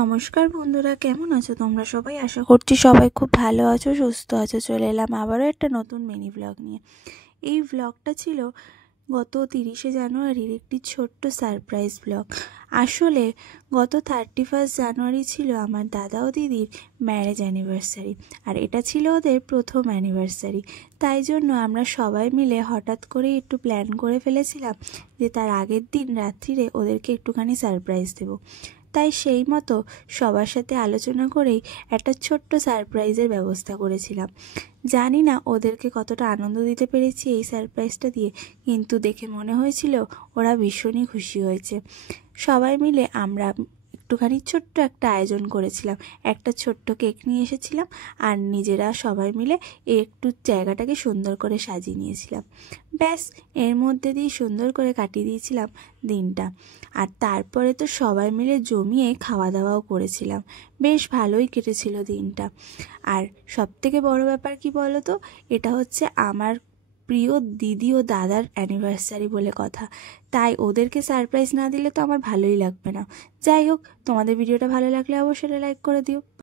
নমস্কার বন্ধুরা, কেমন আছো তোমরা সবাই? আশা করছি সবাই খুব ভালো আছো, সুস্থ আছো। চলে এলাম আবারও একটা নতুন মিনি ব্লগ নিয়ে। এই ব্লগটা ছিল গত 30শে জানুয়ারির একটি ছোট্ট সারপ্রাইজ ব্লগ। আসলে গত 31 জানুয়ারি ছিল আমার দাদা ও দিদির ম্যারেজ অ্যানিভার্সারি, আর এটা ছিল ওদের প্রথম অ্যানিভার্সারি। তাই জন্য আমরা সবাই মিলে হঠাৎ করেই একটু প্ল্যান করে ফেলেছিলাম যে তার আগের দিন রাত্রিরে ওদেরকে একটুখানি সারপ্রাইজ দেবো। তাই সেই মতো সবার সাথে আলোচনা করেই একটা ছোট্ট সারপ্রাইজের ব্যবস্থা করেছিলাম। জানি না ওদেরকে কতটা আনন্দ দিতে পেরেছি এই সারপ্রাইজটা দিয়ে, কিন্তু দেখে মনে হয়েছিল ওরা ভীষণই খুশি হয়েছে। সবাই মিলে আমরা একটুখানি ছোট্ট একটা আয়োজন করেছিলাম। একটা ছোট্ট কেক নিয়ে এসেছিলাম, আর নিজেরা সবাই মিলে একটু জায়গাটাকে সুন্দর করে সাজিয়ে নিয়েছিলাম। ব্যাস, এর মধ্যে দিয়ে সুন্দর করে কাটিয়ে দিয়েছিলাম দিনটা। আর তারপরে তো সবাই মিলে জমিয়ে খাওয়া দাওয়াও করেছিলাম। বেশ ভালোই কেটেছিল দিনটা। আর সবথেকে বড় ব্যাপার কি বলো তো, এটা হচ্ছে আমার প্রিয় দিদি ও দাদার অ্যানিভার্সারি বলে কথা। তাই ওদেরকে সারপ্রাইজ না দিলে তো আমার ভালোই লাগবে না। যাই হোক, তোমাদের ভিডিওটা ভালো লাগলে অবশ্যই লাইক করে দিও।